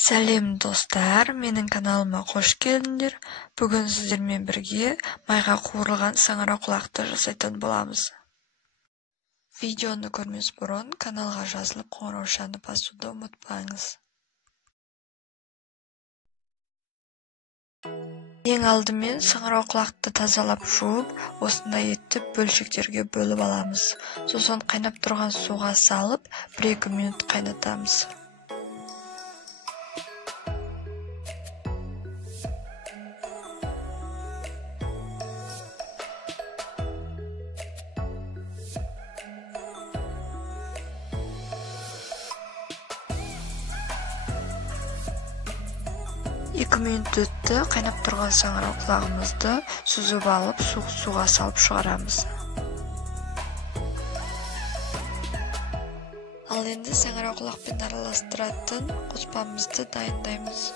Сәлем достар, менің каналыма қош келдіңдер. Бүгін сіздермен бірге майға қуырылған саңырауқұлақты жасайтын боламыз. Видеоны көрмес бұрын каналға жазылып қоңыраушаны басуды ұмытпаңыз. Ең алдымен саңырауқұлақты тазалап жуып, осындай етіп бөлшектерге бөліп аламыз. Сосын қайнап тұрған суға салып, 1-2 минут қайнатамыз. Екі минут өтті, қайнап тұрған саңырауқұлағымызды сүзіп алып, суға салып шығарамыз. Ал енді саңырауқұлақпен араластыратын қоспамызды дайындаймыз.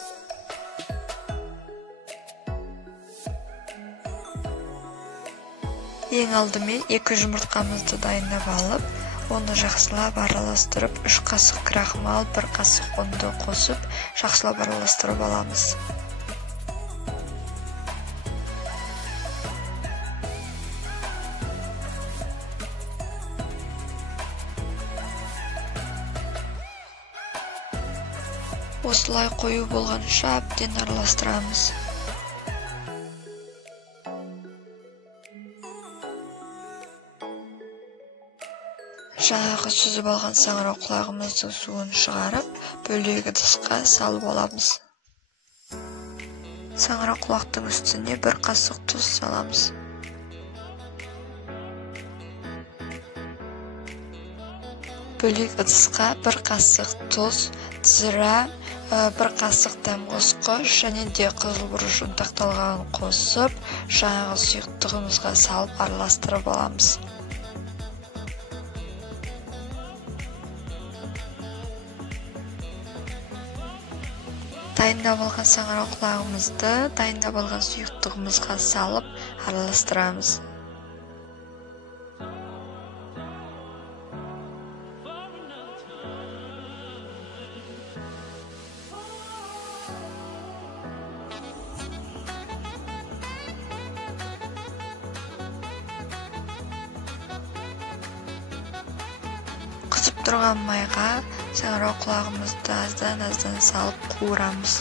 Ең алдымен 2 жұмыртқамызды дайындап алып, оны жақсылап араластырып, 3 қасық крахмал, 1 қасық ұнды қосып, жақсылап араластырып аламыз. Осылай қою болғанша әбден араластырамыз. Жаңағы сүзіп алған саңырауқұлағымыздың суын шығарып, бөлек ыдысқа салып аламыз. Саңырауқұлақтың үстіне 1 қасық тұз саламыз. Бөлек ыдысқа 1 қасық тұз, зіра, 1 қасық дәм қосқыш және де қызыл бұрыш ұнтақталғанын қосып, жаңағы сұйықтығымызға салып араластырып аламыз. Дайындап алған саңырауқұлағымызды дайындап алған сұйықтығымызға салып араластырамыз. Қызып тұрған майға саңырауқұлағымызды аздан-аздан салып қуырамыз.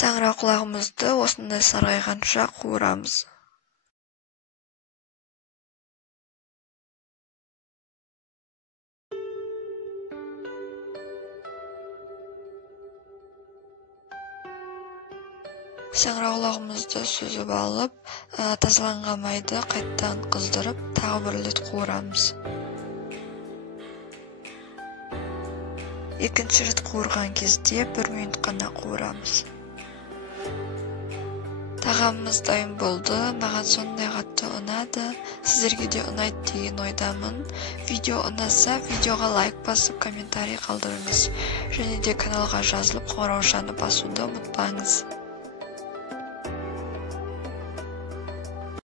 Саңырауқұлағымызды осындай сарғайғанша қуырамыз. Саңырауқұлағымызды сүзіп алып, тазаланған майды қайттан қыздырып, тағы 1 рет қуырамыз. Екінші рет қуырған кезде 1 минут қана қуырамыз. Тағамымыз дайын болды. Маған сондай қатты ұнады. Сіздерге де ұнайды деген ойдамын. Видео ұнаса, видеоға лайк басып, комментарий қалдырыңыз. Және де каналға жазылып, қоңыраушаны басуды ұмытпаңыз.